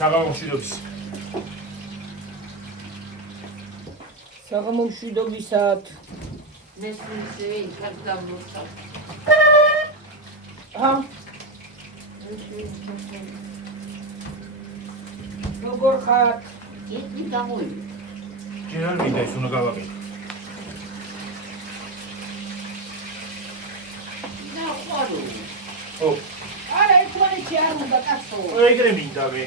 საღამომშვიდობის. საღამომშვიდობისად. მესმისე იქაც გამოსა. როგორ ხარ? ეტი გამოიდი. ჯერ არ მინდა ის უნდა გავაკეთო. ნახვარო. ო, არა, ერთმანეთში არ უნდა კაცო. ეგრე მინდა მე.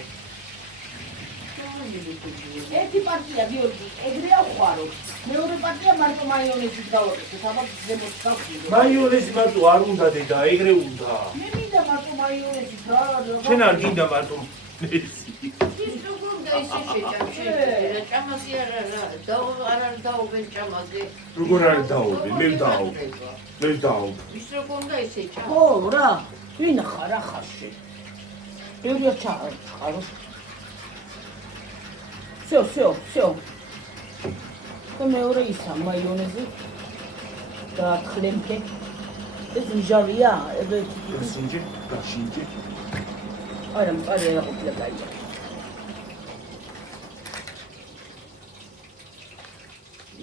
ერთი პარტია გიორგი, ეგრეა ხვარო. მეორე პარტია მარტო მაიონეზით გავაკეთოთ, აბა ზემოთ გავხიდო. მაიონეზი მარტო არ უნდა დედა, ეგრე უნდა. მე მინდა მარტო მაიონეზით რა. შენ არ გინდა მარტო ესი. ის როგორ უნდა ისე შეჭამში? ჭამაზი არ დაობენ ჭამაზე. როგორ არ დაობენ? მე დავობ. მე დავობ. ის როგორ უნდა ისე ჭამ? ო, რა. ვინ ხარ ახალში? ბევრია ჩაყარო. всё. და მეორე ისა მაიონეზი და ხლემკე. ეს მჟავია, გასინჯე, გაშინჯე. არა, მყარი არ ყოფილა კაია.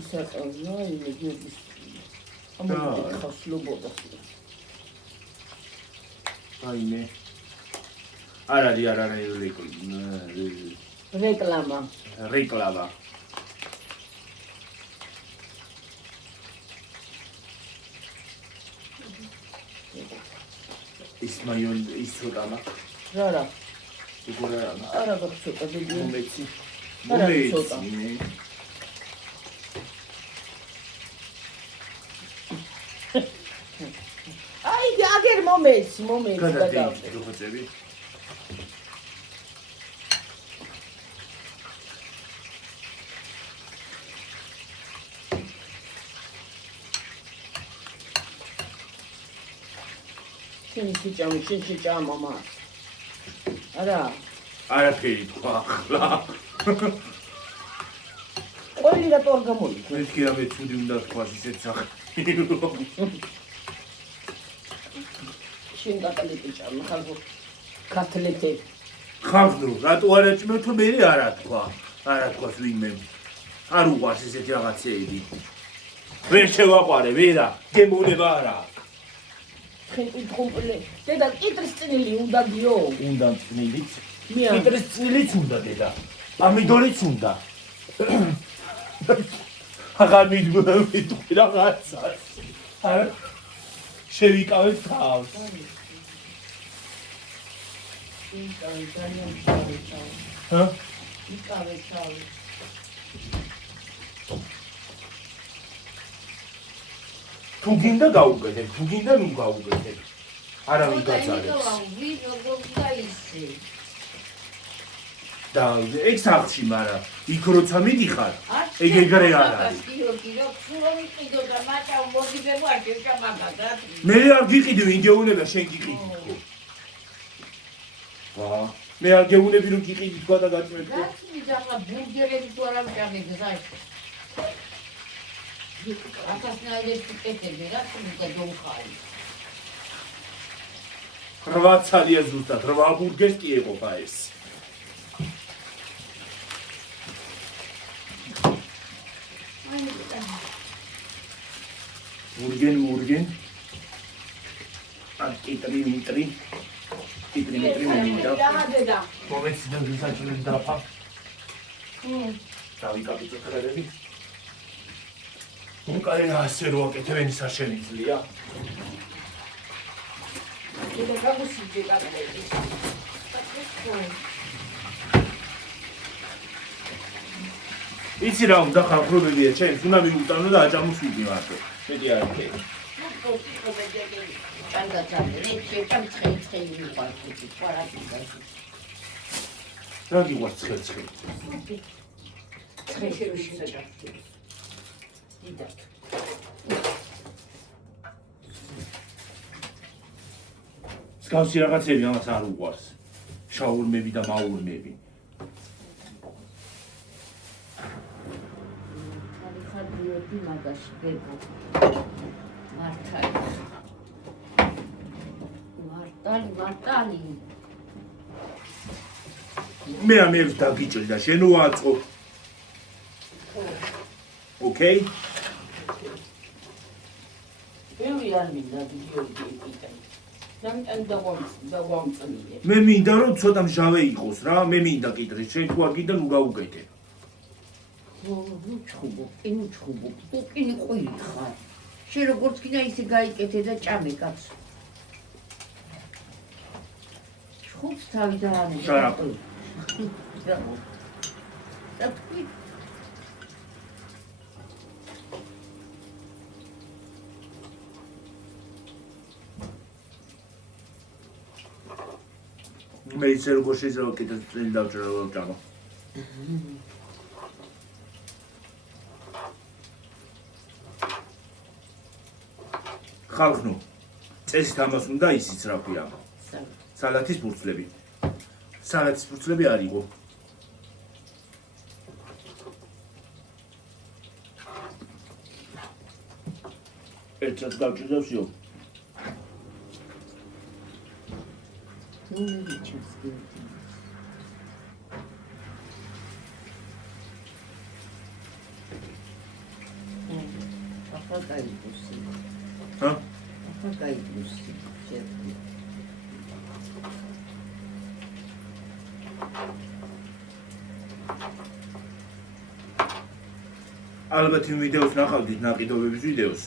ისა ყავნა, იმედი გიორგის. ამოდი ხასლობოდა. აიმე. არ არის რეკლამა. რეკლამა. ის მაიონ ის ცოტა მაქვს. რა. როგორ არა გახსოვდა დიდი. მომეცი. ცოტა. აი, აგერ მომეცი გადადეი როგორწევი. შენ შეჭამ მამა. არა. არაფერი თქვა ახლა. ყველი რატო არ გამოიწვა? მეთქი რამე ცუდი უნდა თქვას ისეთ სახე. შენ კატალეტი ჭამ ხალხო. კატალეტი. ხალხო, რატო არ აჭმევთო მე არა თქვა. არა თქვას ვინმე. არ უყვარს ესეთი რაღაცეები. ვერ შევაყარე, ვერა, გემოვნება არა. ხინკუმპლე. დედა კიტრის წინილი უნდა გიო. უნდა წნილიც. მე კიტრის წნილიც უნდა დედა. ამიდორიც უნდა. აღარ მიდგვი რაღაცას. არ შევიკავებ თავს. ჰა? იკავე თავი. თუ გინდა გაუგეთებ, თუ გინდა ნუ გაუგეთებ. არავინ გაწარებს. ვინ როგორ უნდა ისე? და ეგ სახლში, მაგრამ იქ როცა მიდიხარ, ეგ ეგრე არ არის. მე არ გიყიდი ვინ გეუნება შენ გიყიდი თქო. ვა, მე არ გეუნები რომ გიყიდი თქვა და გაწმენდო. გაწმი და ახლა ბურგერები თუ არ ამჭამე გზაში. აკასნაიდეს ტიკეტები რა თუნდა დონხარი. 8 ცალია ზუსტად, 8 ბურგერს კი ეყოფა ეს. მურგენ. ან კიტრი მიტრი მინდა. მომეცი და ვისაჭრელი დაფა. დავიკავე წერები. უკაი ასე რო აკეთებენ ის არ შეიძლება. დედა გაგუსიძე კატალეტი. იცი რა უნდა ხალხობელია ჩემს უნდა მიუტანო და აჭამოს ვიდი მარტო. მეტი არ არის. რა გიყვარს ცხელ. სკავსი რაღაცები ამას არ უყვარს. შაურმები და მაურმები. მაგაში გებო მარტალი მე ამერს დაგიჭრი და შენ უაწყო. ოკეი? ბევრი არ მინდა გიორგი ეკიტა. ნამტან დაგვამწნიე. მე მინდა რომ ცოტა მჟავე იყოს რა, მე მინდა კიტრი, შენ თუ არ გინდა ნუ გაუკეთე. ჩხუბო, უკინი ყვილი ხარ. შენ როგორც კიდე ისე გაიკეთე და ჭამე კაცო. ჩხუბს თავი დაანე. შარაპ. და თქვი მე ისე როგორ შეიძლება კიდე წელი დავჭერა რომ ჭამა. ხალხნო, წესით ამას უნდა ისიც რა ქვია. სალათის ფურცლები. სალათის ფურცლები არ იყო. ერთად გავჭირდავსიო. ნუ მიჩას გიორგი. ახლა გაიგოსი. ჰა? ახლა გაიგოსი. შევი. ალბათ იმ ვიდეოს ნახავდით ნაყიდობების ვიდეოს.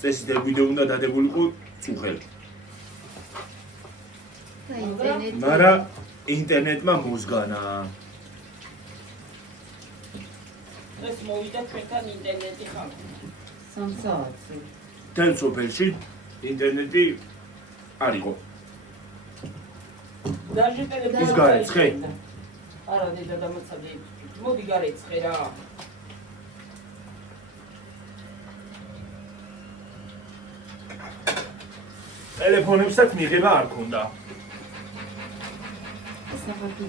წესით ეგ ვიდეო უნდა დადებულიყო წუხელ. მარა ინტერნეტმა მოსგანა. ეს მოვიდა ჩვენთან ინტერნეტი ხარ. 3 საათი. თელ სოფელში ინტერნეტი არ იყო. დაჟე ტელეფონი. ის გარეცხე? არა, დედა დამაცადე. მოდი გარეცხე რა. ტელეფონებსაც მიღება არ ქონდა. საფათი.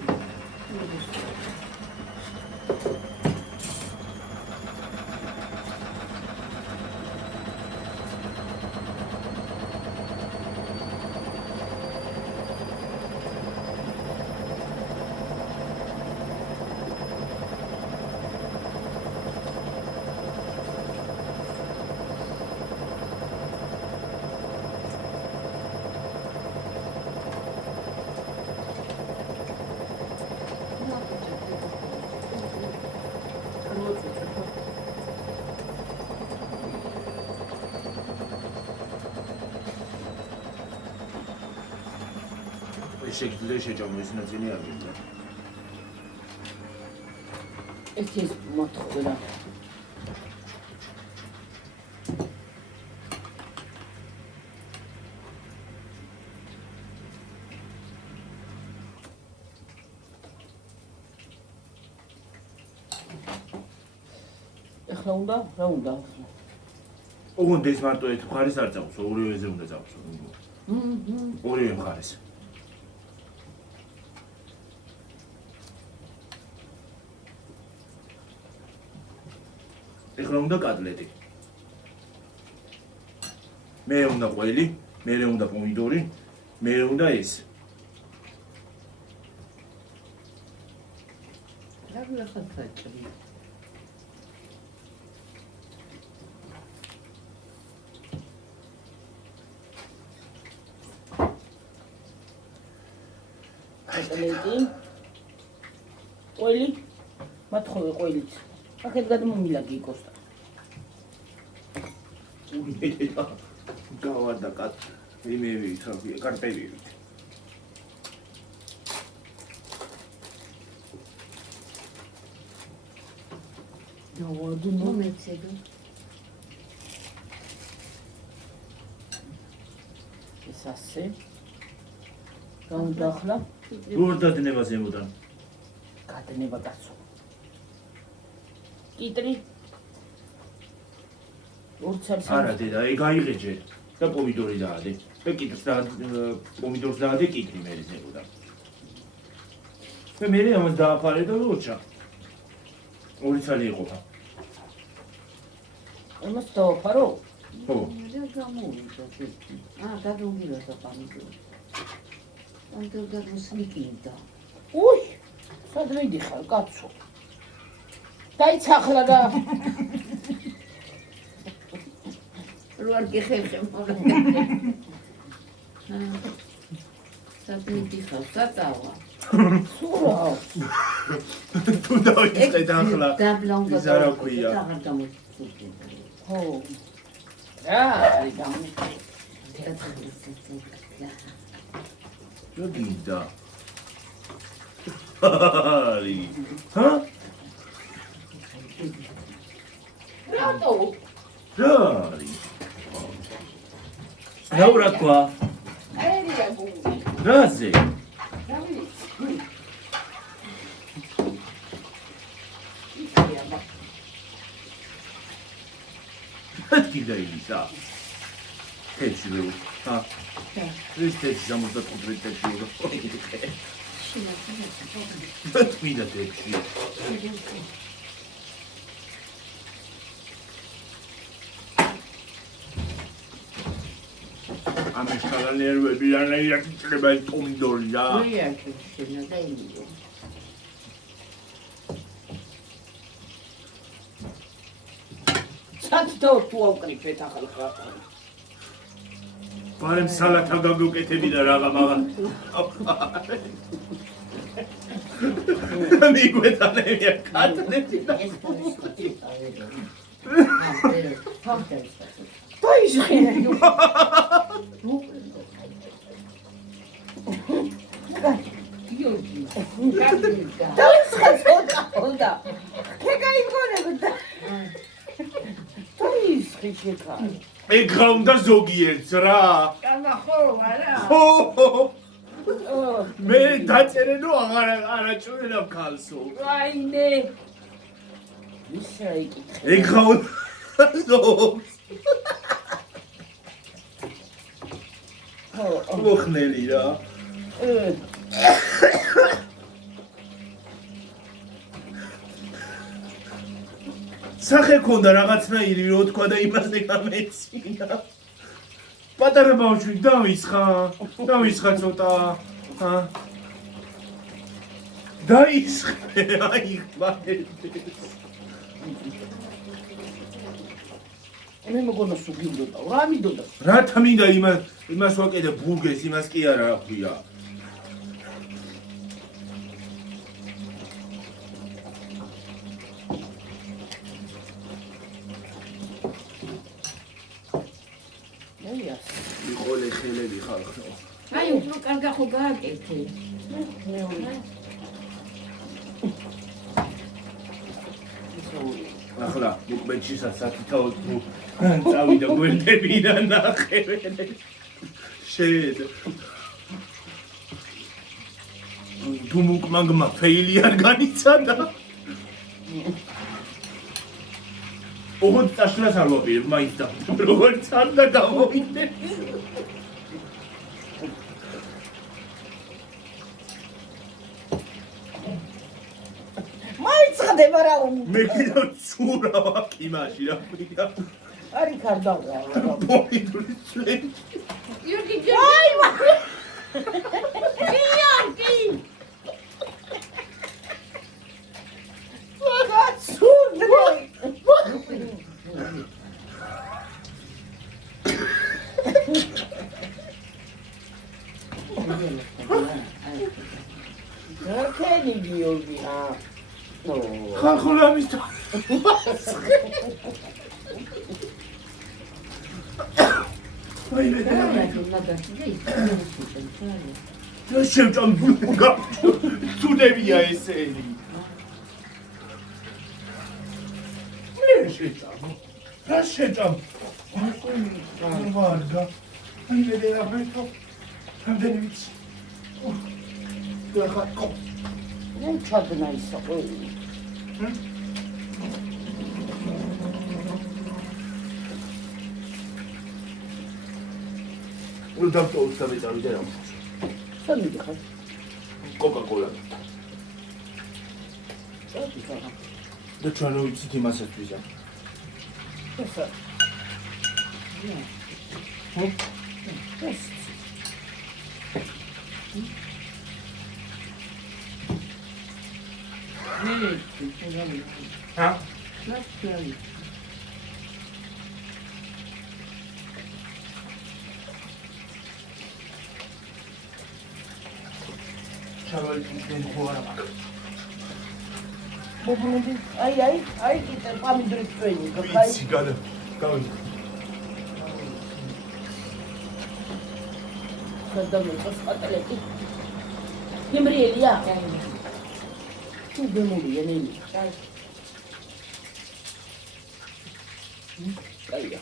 შეგიძლია შეჭამო ეს ნაწილი არ გინდა. ეს მოთხოვნა. ეხლა უნდა რა უნდა? ოღონდ ეს მარტო ერთ მხარეს არ წავსო, ორივეზე უნდა წავსო. ორივე მხარეს. ეხლა უნდა კატლეტი. მე უნდა ყველი, მე უნდა პომიდორი, მე უნდა ეს. რა გიხარ ხაჭრი? კატლეტი. ყველი. მათხოვე ყველით. აქეთ გადმომილაგი იკოსტა. უიდედა. გავარდა კატ. იმები თქი, კარტელივით. დავარდი მომეცედო. ეს ასე. გაუნდახლა. როგორ დადნება ზემოდან? გადნება კაცო. კიტრი. ორცალს არა დედა, ეგ აიღეჯე და პომიდორი დაადე. და კიტრს და პომიდორს დაადე კიტრი მე ზემოდან. მე ამას დააფარე და როჩა. ორი ცალი იყოფა. ამას დავაფარო? ხო. რა გამოვიდა შეთი? გადავიღე და პამიდორი. პამიდორი გადმოსმიკინდა. უი! სად მიდიხარ, კაცო? დაიცახლა და რო არ გიხერხე მოვლა. სად მიდიხარ, საწავა. სურა. თუ დავიწყე და ახლა დაბლა უნდა ის არა ქვია. აღარ გამოიწვია. ხო. რა, არის გამიქე. რა გინდა? არი. ჰა? რატო? რა არის? რა რა თქვა? აერია გუნდი. რაზე? რა ვიცი. იცია მაგ. რა გინდა ისა? თეთრი რო. ჰა? ეს თეთრი 75 თეთრი რო. რა თვიდა თეთრი? ამის კალანერვები რანაირად იჭრება ეს პომიდორი რა. რეაქცია შენა და იმიო. სად თუ ავკრიფეთ ახალ ხარ. პარემ სალათა გაგუკეთები და რაღა მაგა. მიგვეტანებია კატლეტი და დაიშხინე. დაიშხინე. ქეკაიგონებდა. დაიშხინე. ეგრა უნდა ზოგიერთს რა. კანა ხო, არა. ხო. მე დაწერე რომ არა ჭრენა ქალსო. აინე. ისე იკითხე. ეგრა უნდა ზოგს. მოხნელი რა. სახე ქონდა რაღაცნაირი რო თქვა და იმაზე გამეცინა. პატარა ბავშვი დავისხა ცოტა. ჰა. დაისხე, აი მაგერდეს. მე მოგონა სუგინდოდა, რა მინდოდა? რა თამინდა იმას ვაკეთე ბურგერს, იმას კი არა აქვია. მიყოლე ხელები ხალხო. აი, უფრო კარგა ხო გააკეთე. ახლა უკბეჭისაც საკითხავთ თუ წავიდა გვერდები და ნახეველი. შედ. თუ მუკმანგმა ფეილი არ განიცადა. ოღონდ წაშლას არ ვაპირებ, მაინც და როგორც არ და გამოვიდე. მაიცხდება რა უმ. მე კიდევ ცურავ აქ იმაში რა ქვია. არი კარდაღა. პომიდორი წლები. იურგი აი მა. იურგი. გაცურდა. გარკენი გიორგი ა. ხალხულამის და აი მე და რა შევჭამ ცუდებია ესენი მე შეჭამ რა შეჭამ ვარგა აი მე და ბეთო რამდენი ვიცი ნუ ჩადნა ისო ყველი. უნდა დავტოვოთ და მე წავიდე რა მოხდა. სად მიდიხარ? კოკა-კოლა. წავიდე. და ჩვენ რო ვიცით იმასაც ვიზა. ესა. ხო? ეს. ჰა? ჩავალი თქვენ ხო არა მაგ. მოგონები აი კიდე პამიდრის წვენი გქაი იცი გავი. გადამეწოს პატელეტი. იმრიელია? თუ გემულია ნელი. კაია.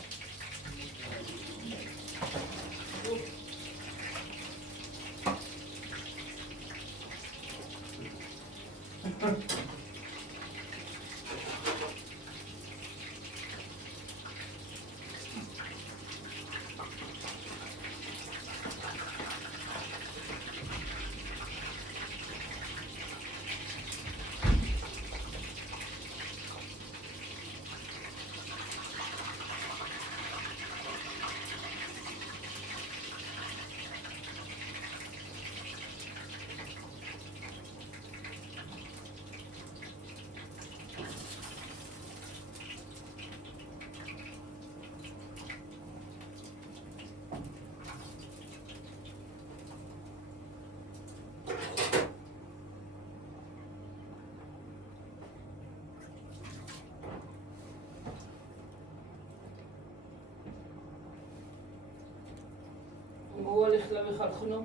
მოვალი ხლა ვიხარხნო.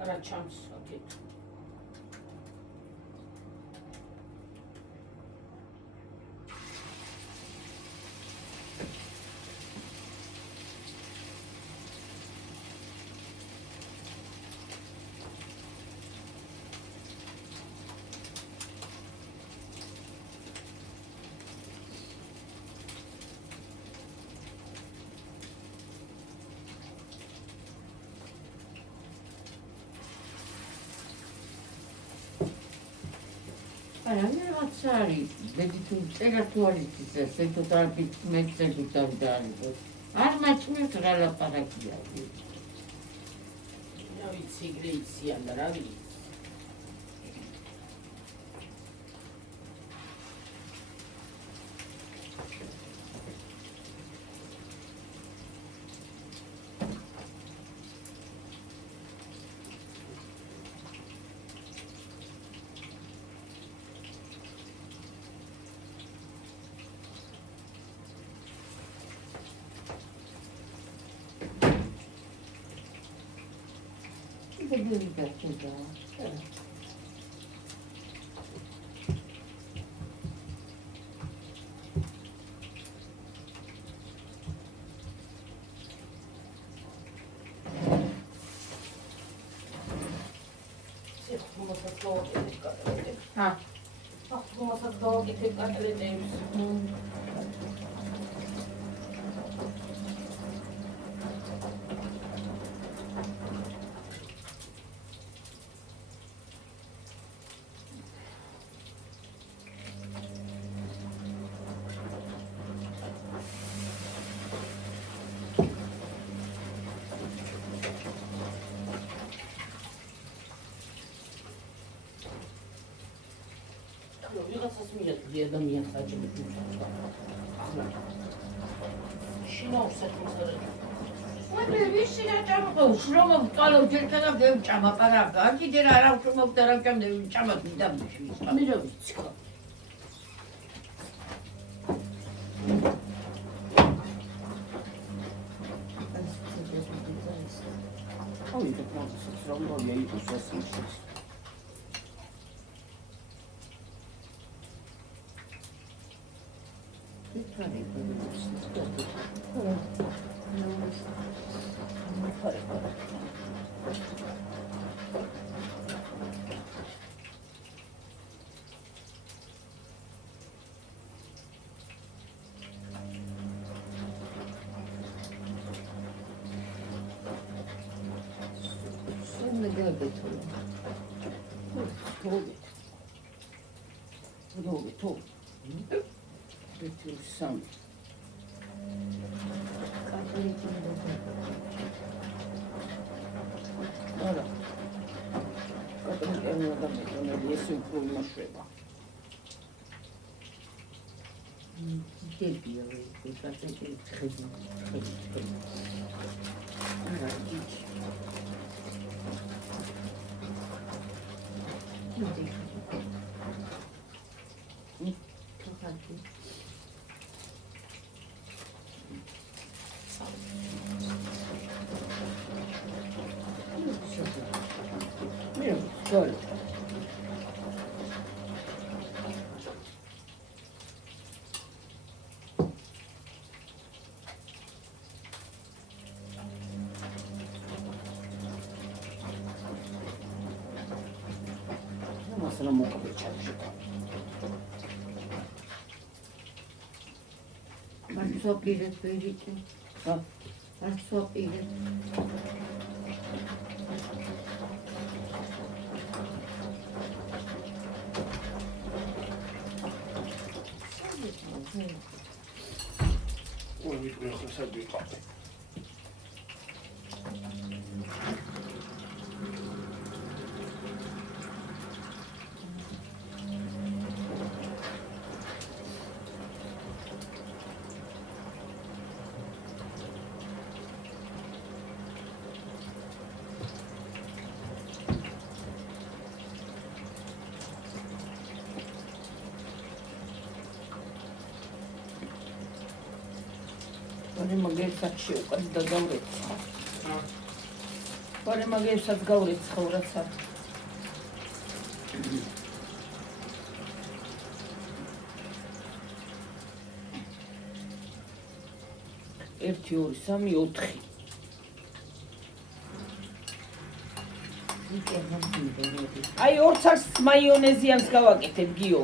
არა ჩამს აქეთ. არა, მე რაღაც არის, ბედი თუ წერა თუ არის ის ესე თუ დარბით მეცები დავდარიყო. არ მაჩნევთ რა ლაპარაკია. რა ვიცი გრეიციან და რა ვიცი. Bebê da chuva. Ah, nossa dog tem cataleteus. ვიღაცას მიაწყდი ადამიანს აჭირებს. ახლა შინაურ საქმეს არ არის. მე ვისი რაჭამო, შრომობ კალავ ჯერკანა დევჭამა პარაგა, კიდე რა შრომობ და რა ჭამ დევჭამა მიდამში. მე რა ვიცი ხო. აი და პროცესს რომ მოიყვეს ეს. Some. Ora. Потом я не надо мне есть импульно шеба. დიდებია გასაკეთე ხედი. არა დიდი. Good. Masana moka bir çalışıyor. Ben soğuk ilet vereceğim. Ha? Ben soğuk ilet. Ой, ведь я красавец. Pare მაგერსაც შევყავ და გავრეცხა. Pare მაგერსაც გავრეცხა რაცა. ერთი, ორი, სამი, ოთხი. აი ორ ცალს მაიონეზიანს გავაკეთებ გიო.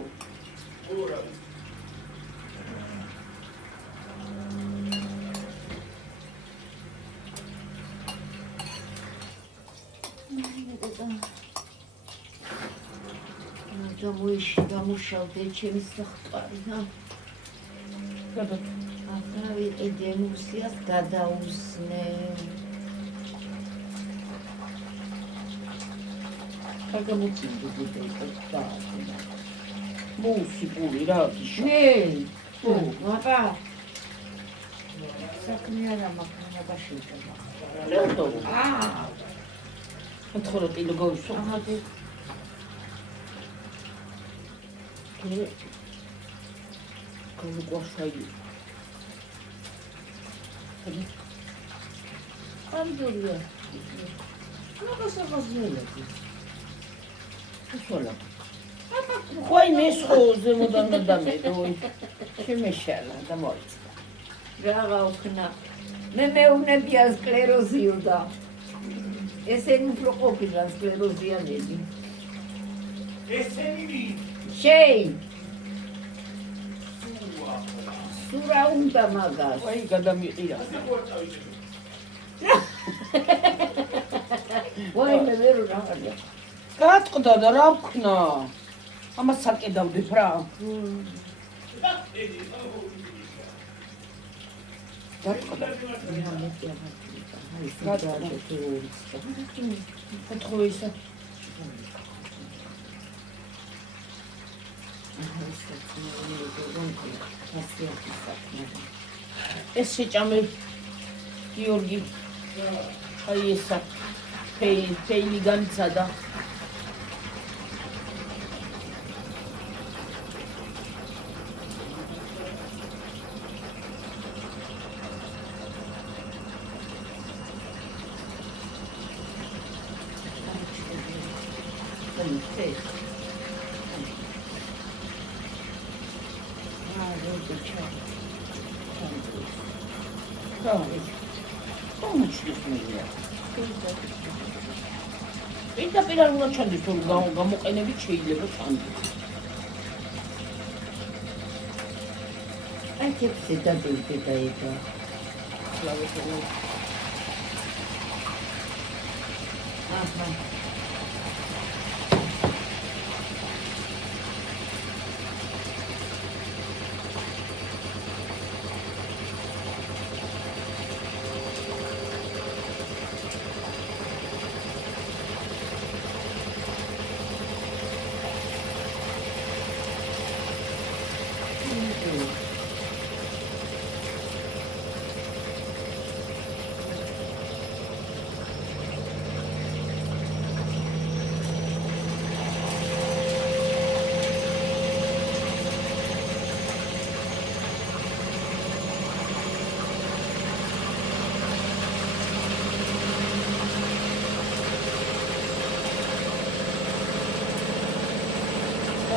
გამუშავდე ჩემი საყარი და ახლა ედემუსიას გადაუსმე. გაგამოწინდი და მუსიკული რა გიშო. ნე, აბა. საქმე არა მაქვს, ბაშილდება. ლევდო. აა, მოთხოვრო ტილო გავისო. აჰა. გავიყვარშაი. ამდურია. ნაგასაღაზიელები. უსვლა. ხოი მესხო ზემოდან გადამედოი. შემეშალა და მოიწდა. რა ვქნა. მე მეუბნებია სკლეროზიოდა. ესენი უფრო ყოფილან სკლეროზიანები. ესენი ვინ? შეი. სურა უნდა მაგას. აი გადამიყირა. ვაი მე ვერ ვაღარია. გატყდა და რა ვქნა? ამას საკედავდებ რა. გატყდა. მოთხოვე ისა. ეს შეჭამე გიორგი. აი ესა ფეილი განცადა. პირდაპირ უნდა ჩანდეს თუ გამოყენებით შეიძლება ჩანდეს. აი კეთე დადევდე და ეტა. ლავეთო. აჰა.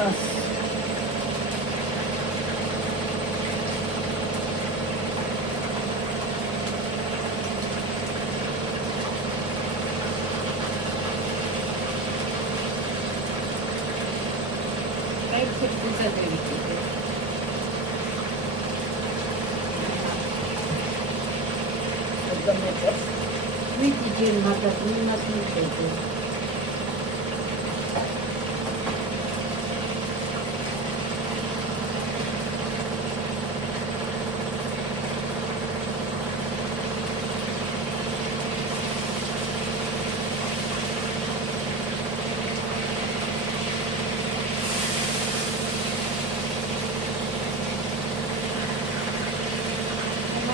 ას აი ცეკვისადები კიდე. დამეწეს ვიდი ჯერ მაგას მიმას მიხედე.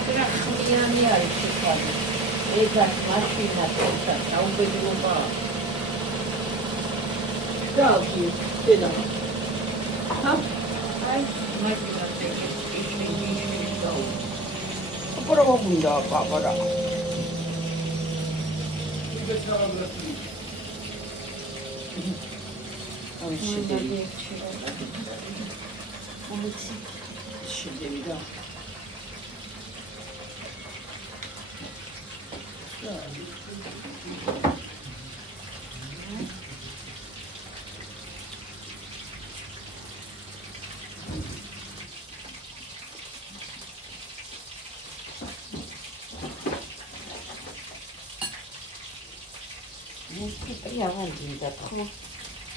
მაგრამ ხმიანი არის შეხვედრა. ეგაც მაშინა თორსა საუბედურობა. დავი დედა ჰა აი მაშინა შეგეშინი დაუ. ოპერა გუნდა პაპარა აი შედევი შედევი და მუსიკი აღარ გინდა ხო?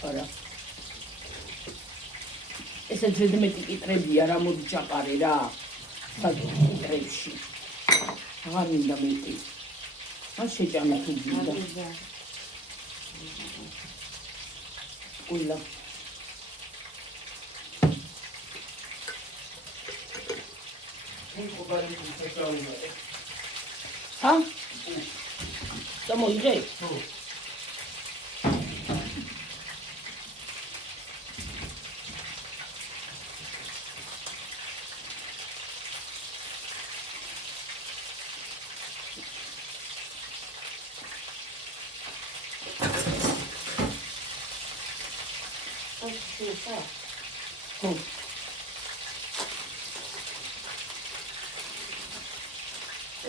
არა ესე ზედმეტი კიტრებია რა მოდი ჩაყარე რა კიტრებში აღარ მინდა მეტი ან შეჭამა თუ გინდა ყუილა ჰა? წამოიღე? ხო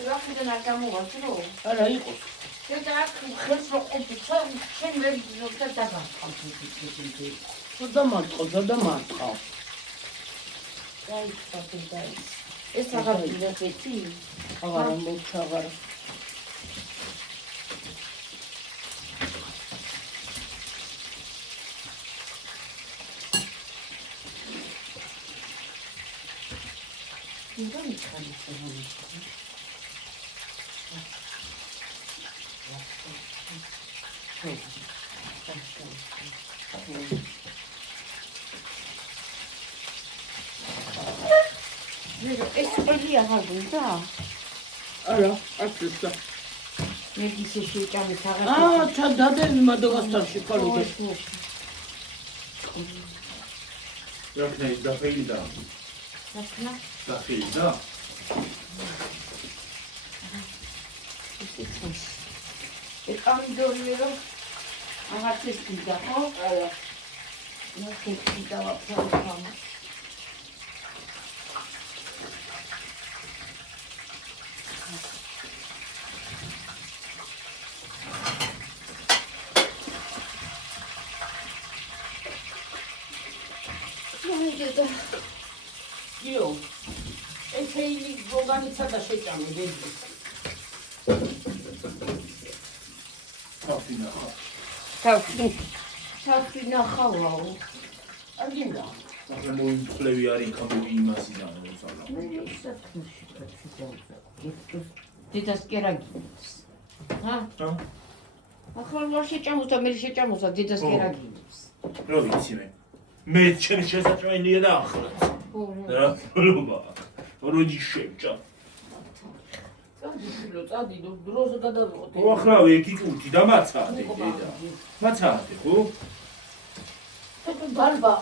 ვახიდან არ გამოვაჭრო? არა იყოს და აქ ხელს რო ყოფი შენ ვერ გიჟობდა დაგახავთ ისეთი. ზოდამარტყო აი პატენტი. ეს აღარ გიძახეთი? აღარ მოჩა აღარ ნუ მიხარი შევამი. ეს ყველი აღარ გინდა? არა აკეთდა მე ისე შეჭამე საღებავ. აა თა დადები მადაგასტანში ყალუდეს Yakne da feyda. Yakna? Da feyda. E camidoriero აღარც ეს გინდა ხო? არა ნახე დავაფრთხო. მოიგედა იო ესე იგი გოგანიცა და შეჭამე ბედი Kafina. თავი ნახავაო. აგინდა ახლა მოიმხლევი არის ხაბო იმასიდან მოსალა. დედას კერაგინებს. ჰა? ჰა? ახლა რა შეჭამოსა, მე შეჭამოსა დედას კერაგინებს. რა ვიცი მე. მე ჩემი შესაძვენია და ახლა. რა პრობლემა. როდი შეჭა. წადი დროზე გადავიღოთ ახლა ვეკიკუთი და მაცადე დედა. მაცადე ხო? ბარბა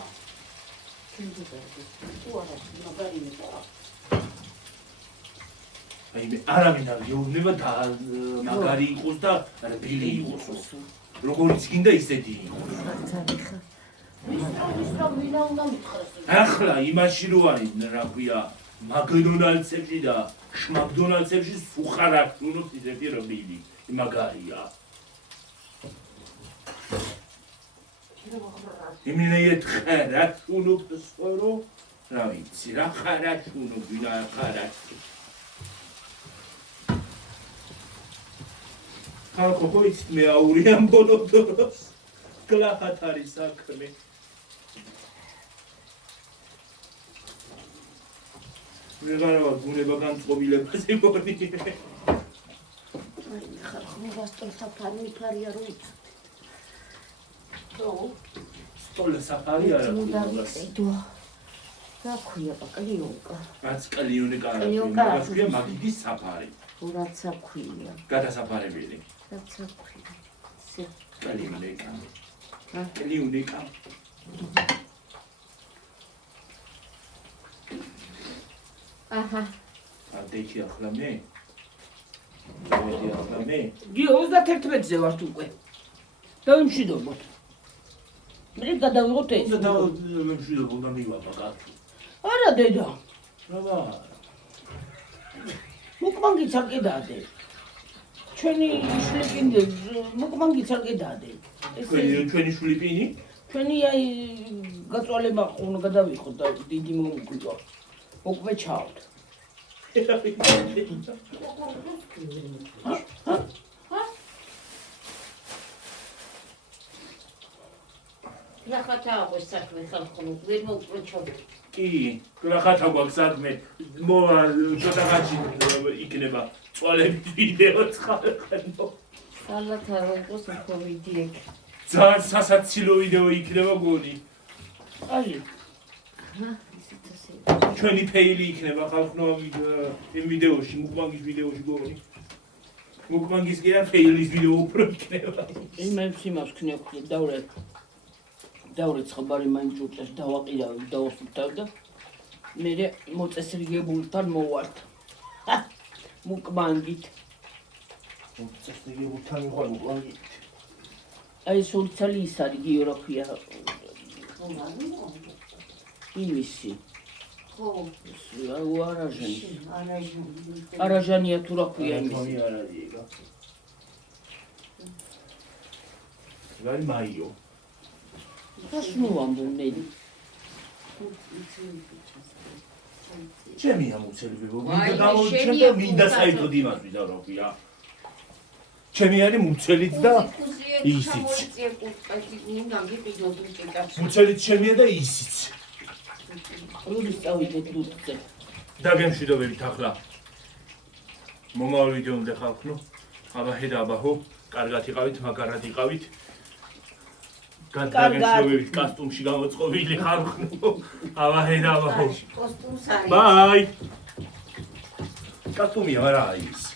აი მე არავინ არ გეუბნება და მაგარი იყოს და ბილი იყოს. როგორც გინდა ისეთი იყოს. ვისწავლ ვინა უნდა მითხრას. ახლა იმაში რო არის რა ქვია მაკდონალდსებში და შმაკდონალდსებში სუხარ აქვს უნოს ისეთი რბილი მაგარია იმენიეთ ხარა უნო ფსორო რა ვიცი რა ხარა უნო ვინა ხარა ხალხო ვიცით მე აურიან ბოლოდროს გლახათ არის საქმე ვეღარავა გუნება განწყობილებაზე მორდი აი ხალხო ვასტოლ საფარი მიფარია რო იცოდეთ. სტოლ საფარი არა დო. რა ქვია კლიონკა? რაც კლიონიკა არა კლიონკა რაც ქვია მაგიდის საფარი რაც აქვია. გადასაფარებელი რაც აქვია. კლიონიკა კლიონიკა აჰა. ადექი ახლა მე ახლა მე გი 31-ზე ვართ უკვე. დავიმშვიდობოთ. მე გადავიღოთ ეს. და მშვიდობ და მივაბა კაცო არა დედა. რა მოკმანგიც არ კიდადე. ჩვენი შლიპინი მოკმანგიც არ კიდადე. ჩვენი შულიპინი ჩვენი აი გაწვალება უნდა გადავიხოთ და დიდი მომკვიდვა. მოკვე ჩავთ. ნახათა აქვს საქმე ხალხო ვერ მოვკროჩობ. კი რახათა გვაქვს საქმე მოვა ცოტაღაჩი იქნება წვალების ვიდეო ცხადო სალათა რონკოს უფრო ვიდიეკ. ძალიან სასაცილო ვიდეო იქნება გონი აი ჩვენი ფეილი იქნება ხალხო იმ ვიდეოში მუკმანგის ვიდეოში გონი მუკმანგის კი არა ფეილის ვიდეო უფრო იქნება იმებს იმას ქნევ დავრე ხაბარი მაინც უწეს დავაყირავ დავასუფთავ და მე მოწესრიგებულთან მოვართ მუკმანგით მოწესრიგებულთან მივარ მუკმანგით აი სულცალი ის არის გიოროქია იმისი ხო, არაჟანია თუ რა ქვია თონი იმისი არ არის ეგა ვარი მაიო გასნუ ამბობნელი ჩემი ამოცელებო აი, მინდა მინდა საერთოდ იმას ვიზარობია ჩემი არის მუცელიც და ისიც მუცელიც ჩემია და ისიც როდის წავიდეთ ლუტზე დაგემშვიდობებით ახლა მომავალ ვიდეომდე ხალხო აბა ჰედა აბაჰო კარგად იყავით მაგარად იყავით დაგემშვიდობებით კასტუმში გამოწყობილი ხალხო აბა ჰედა აბაჰო კოსტუმს არის. ბაი კასტუმი არა ის